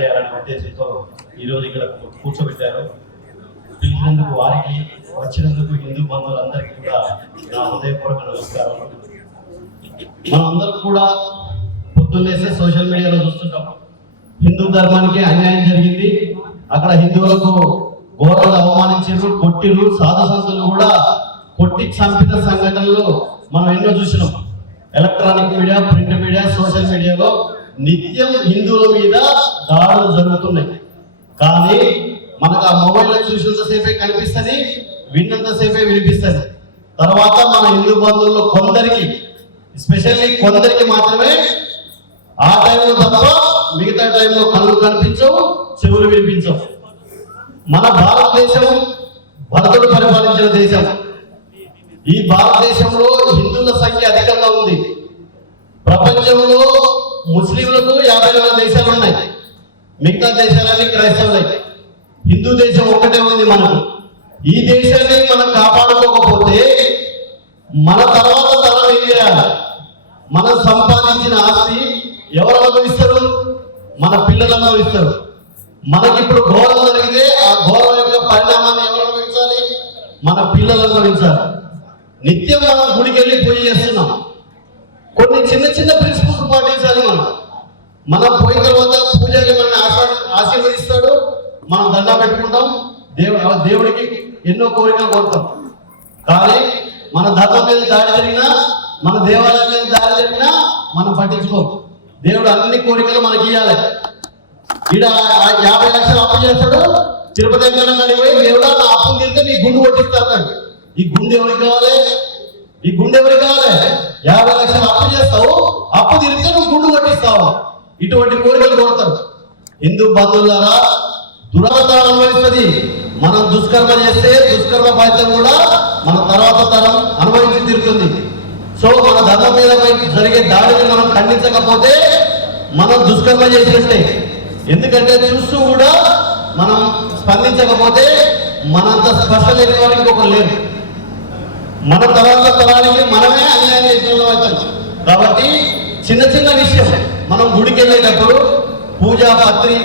చేయాలనే ఉద్దేశంతో ఈరోజు ఇక్కడ కూర్చోబెట్టారు. పిలిచినందుకు వారికి వచ్చినందుకు హిందూ బంధువులందరికీ కూడా నా హృదయపూర్వక నమస్కారం. మనం అందరం కూడా పొద్దున్నేసే సోషల్ మీడియాలో చూస్తుంటాం. హిందూ ధర్మానికి అన్యాయం జరిగింది. అక్కడ హిందువులకు ఘోరాలు అవమానించారు కొట్టిలు సాధు సంతులు కూడా కొట్టి చంపిన సంఘటనలు మనం ఎన్నో చూసినాం. Electronic media print media social మీడియాలో నిత్యం హిందువుల మీద దాడులు జరుగుతున్నాయి. కానీ మనకు ఆ మొబైల్ చూసినంతసేపే కనిపిస్తుంది విన్నంతసేపే వినిపిస్తుంది. తర్వాత మన హిందూ బంధువుల్లో కొందరికి ఎస్పెషల్లీ కొందరికి మాత్రమే ఆ టైంలో తప్ప మిగతా టైంలో కళ్ళు కనిపించవు చెవులు వినిపించవు. మన భారతదేశం భరతుడు పరిపాలించిన దేశం. ఈ భారతదేశంలో హిందువుల సంఖ్య అధికంగా ఉంది. ప్రపంచంలో ముస్లింలకు యాభై వేల దేశాలు ఉన్నాయి. మిగతా దేశాలన్నీ క్రైస్తవులై. హిందూ దేశం ఒక్కటే ఉంది మనకు. ఈ దేశాన్ని మనం కాపాడుకోకపోతే మన తర్వాత తరం ఏం చేయాలి? మనం సంపాదించిన ఆస్తి ఎవరు అనుభవిస్తారు? మన పిల్లలు అనుభవిస్తారు. మనకి ఇప్పుడు ఘోరం జరిగితే ఆ ఘోరం యొక్క పరిణామాన్ని ఎవరు అనుభవించాలి? మన పిల్లలు అనుభవించాలి. నిత్యం మనం గుడికి వెళ్ళి పూజ చేస్తున్నాం. కొన్ని చిన్న చిన్న ప్రిన్సిపల్స్ పాటించాలి. మనం పోయిన తర్వాత పూజకి మన ఆశీర్వదిస్తాడు. మనం దండ పెట్టుకుంటాం. దేవుడు ఆ దేవుడికి ఎన్నో కోరికలు కోరుతాం. కానీ మన ధర్మం మీద దాడి జరిగినా మన దేవాలయం మీద దాడి జరిగినా మనం పట్టించుకోం. దేవుడు అన్ని కోరికలు మనకి ఇవ్వాలి ఈడ యాభై లక్షలు అప్పు చేస్తాడు. తిరుపతి వెంకన్న పోయి దేవుడు నా అప్పు తీరితే నీ గుండు కొట్టిస్తాడు ఈ గుండె ఎవరికి కావాలి? ఈ గుండె ఎవరికి కావాలి? యాభై లక్షలు అప్పు చేస్తావు. అప్పు తీరితే నువ్వు గుండు కొట్టిస్తావు. ఇటువంటి కోరికలు కోరుతారు హిందూ బంధువులారా దురవతారం అనుభవిస్తుంది మనం దుష్కర్మ చేస్తే దుష్కర్మ ఫలితం కూడా మన తర్వాత తరం అనుభవించి తీరుతుంది. సో మన ధర్మం మీద జరిగే దాడిని మనం ఖండించకపోతే మనం దుష్కర్మ చేసినట్టే. ఎందుకంటే చూస్తూ కూడా మనం స్పందించకపోతే మనంత స్పర్శ లేని వారు ఇంకొకరు లేరు మన తర్వాత తరానికి మనమే అన్యాయం చేసిన అవుతాం. కాబట్టి చిన్న చిన్న విషయం. మనం గుడికి వెళ్ళేటప్పుడు పూజా పత్రి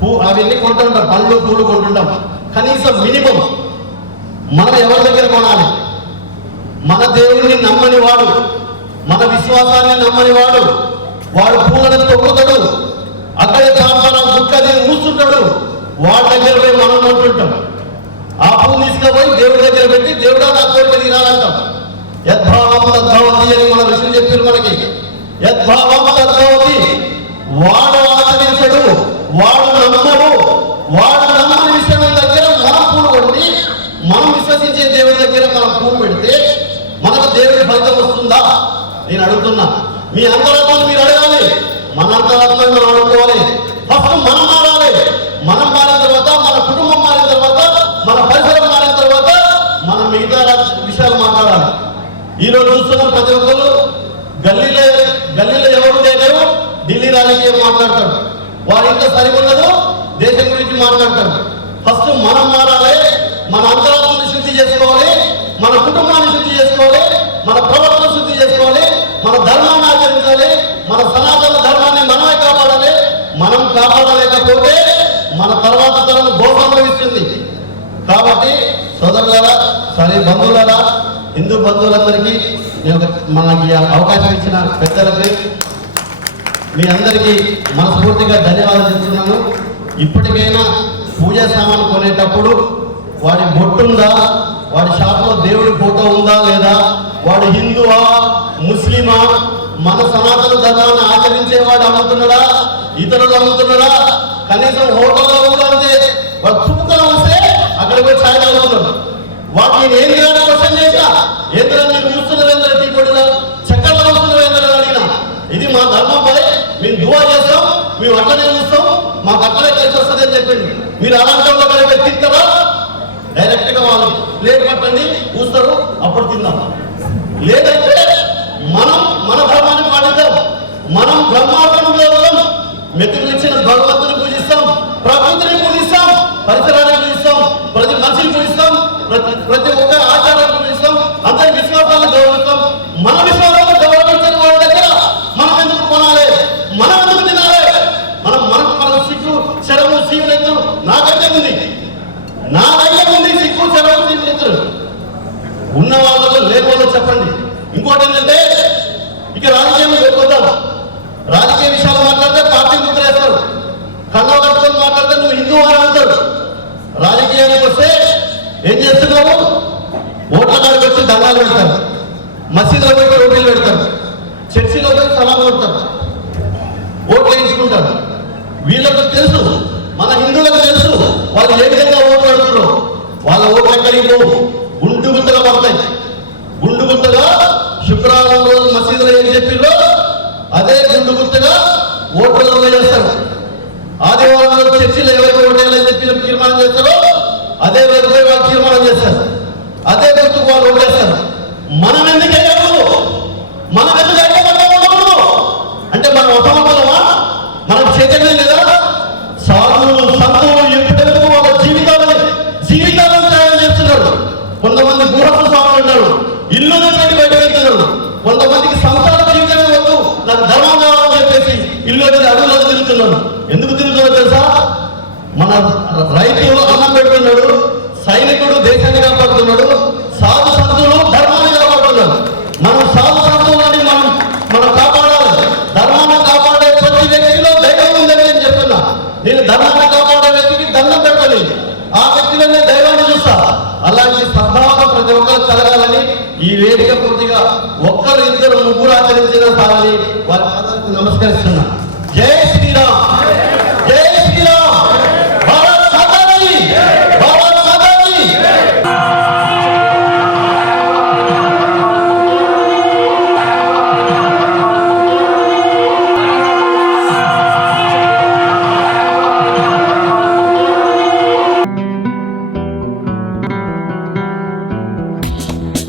పూ అవన్నీ కొంటుంటాం పళ్ళు పూలు కొంటుంటాం. కనీసం మినిమం మనం ఎవరి దగ్గర కొనాలి? మన దేవుడిని నమ్మని వాడు మన విశ్వాసాన్ని నమ్మని వాడు వాడు పూలను తొక్కుతాడు అక్కడే తాపన గుక్కది మూస్తుంటాడు వాడి దగ్గర పోయి మనం కొంటుంటాం. ఆ పూలు తీసుకుపోయి దేవుడి దగ్గర పెట్టి దేవుడా నా కోరిక తీరాలంటాం యద్భావం తద్భావం అని మన ఋషులు చెప్పారు మనకి. యద్భావం తద్భవతి వాడు ఆచరించడు వాడు నమ్మడు వాడు నమ్మని విషయం దగ్గర మనం పూలు కొట్టి మనం విశ్వసించే దేవుడి దగ్గర మనం పూలు పెడితే మనకు దేవుడి ఫలితం వస్తుందా? నేను అడుగుతున్నా. మీ అంతరాత్మను మీరు అడగాలి. మన అంతరాత్మను మనం అనుకోవాలి ఫస్ట్ మనం మారిన తర్వాత మన కుటుంబం మారిన తర్వాత మన పరిసరం మారిన తర్వాత మనం మిగతా రా- విషయాలు మాట్లాడాలి ఈ రోజు చూస్తున్న ప్రతి ఒక్కరు గల్లీలో గల్లీలో ఎవరు లేరు ఢిల్లీ రాజకీయం మాట్లాడతాడు మాట్లాడితే సరిపోలేదు దేశం గురించి మాట్లాడతారు. ఫస్ట్ మనం మారాలి మన అంతరాత్మని శుద్ధి చేసుకోవాలి మన కుటుంబాన్ని శుద్ధి చేసుకోవాలి మన ప్రవర్తన శుద్ధి చేసుకోవాలి మన ధర్మాన్ని ఆచరించాలి మన సనాతన ధర్మాన్ని మనమే కాపాడాలి. మనం కాపాడలేకపోతే మన తర్వాత తరం దోషం అనుభవిస్తుంది. కాబట్టి సోదరులారా సరే బంధువులారా హిందూ బంధువులందరికీ నేను మనకి అవకాశం ఇచ్చిన పెద్దలకి మీ అందరికీ మనస్ఫూర్తిగా ధన్యవాదాలు చెప్తున్నాను. ఇప్పటికైనా పూజా సామాన్ కొనేటప్పుడు వాడి బొట్టుందా వాడి షాప్లో దేవుడి ఫోటో ఉందా లేదా వాడు హిందువా ముస్లిమా మన సనాతన ధర్మాన్ని ఆచరించేవాడు అమ్ముతున్నాడా ఇతరులు అమ్ముతున్నాడా కనీసం హోటల్లో కూడా అంతే వాడు చుక్కలు వస్తే అక్కడ పోయి ఛాయ్ తాగుతున్నాడు. వాటిని నేను ఏం చేయాలని క్వశ్చన్ చేశా ఏంద్రా అట్లనే చూస్తాం మాకు అట్లనే కలిసి వస్తుంది అని చెప్పింది మీరు అనంతంలో కలిపి తింటారా? డైరెక్ట్గా వాళ్ళు ప్లేట్ పట్టండి చూస్తారు అప్పుడు తిందాం. లేదంటే మనం మన ధర్మాన్ని పాటిద్దాం. మనం బ్రహ్మాండంలో ఉన్నాం ఇచ్చిన భగవంతుని పూజిస్తాం ప్రకృతిని పూజిస్తాం పరిసరాలు పూజిస్తాం ప్రతి మనిషిని పూజిస్తాం ప్రతి ప్రతి ఒక్క ఆచారాన్ని పూజిస్తాం అందరి విశ్వాసాలను గౌరవిస్తాం మన విశ్వాసాలను గౌరవించిన వాడి దగ్గర మనం ఎందుకు కొనాలి మనం ఎందుకు తినాలి మనం మనకు మన సిగ్గు వాళ్ళలో లేని వాళ్ళు చెప్పండి. ఇంకోటి ఏంటంటే ఇక రాజకీయం పెట్టుకుందాం రాజకీయ విషయాలు మాట్లాడితే పార్టీ ముద్రేస్తారు. కళ్ళ కట్టుకొని మాట్లాడితే నువ్వు హిందూ అని అంటారు. రాజకీయానికి వస్తే ఏం చేస్తున్నావు? ఓట్ల కాడికి వచ్చి దండాలు పెడతారు. మసీదులో పోయి రోటీలు పెడతారు. చర్చిలో పోయి సలాం కొడతారు. ఓట్లు వేయించుకుంటారు. వీళ్ళకు తెలుసు మన హిందువులకు తెలుసు వాళ్ళు ఏ విధంగా ఓట్లు పెడుతున్నారు. వాళ్ళ ఓట్లు ఎక్కడికి పోవు? గుండుగుంతగా పడతాయి. గుండుగుంతగా శుక్రవారం రోజు మసీదులో ఏం చెప్పిందో అదే గుండు గుంతగా చేస్తారు. ఆదివారం రోజు చర్చిలో ఎవరికి ఓటేయాలని చెప్పి తీర్మానం చేస్తారో అదే రోజు వాళ్ళు తీర్మానం చేస్తారు. అదే గుర్తుకు వాళ్ళు ఓటేస్తారు. మనం ఎందుకు ఎక్కకూడదు మనం ఎందుకు ఎక్కకూడదు అంటే మనం అసమర్థమా మనం చైతన్యం లేదా? ఇల్లు అనేది అడుగులో తిరుగుతున్నాడు ఎందుకు తిరుగుతున్నాడు తెలుసా? మన రైతు అన్నం పెడుతున్నాడు సైనికుడు దేశాన్ని కాపాడుతున్నాడు సాధు సంతులు ధర్మాన్ని కాపాడుతున్నాడు. మనం సాధు సంతులని మనం మనం కాపాడాలి. ధర్మాన్ని కాపాడే ప్రతి వ్యక్తిలో దైవం ఉందని నేను చెప్తున్నా. నేను ధర్మాన్ని కాపాడే వ్యక్తికి దండం పెట్టాలి. ఆ వ్యక్తిలోనే దైవాన్ని చూస్తా. అలాగే సద్భావన ప్రతి ఒక్కరు కలగాలని ఈ వేదిక పూర్తిగా ఒక్కరు ఇద్దరు ముగ్గురు ఆచరించిన సాలని వారి నమస్కరిస్తున్నా.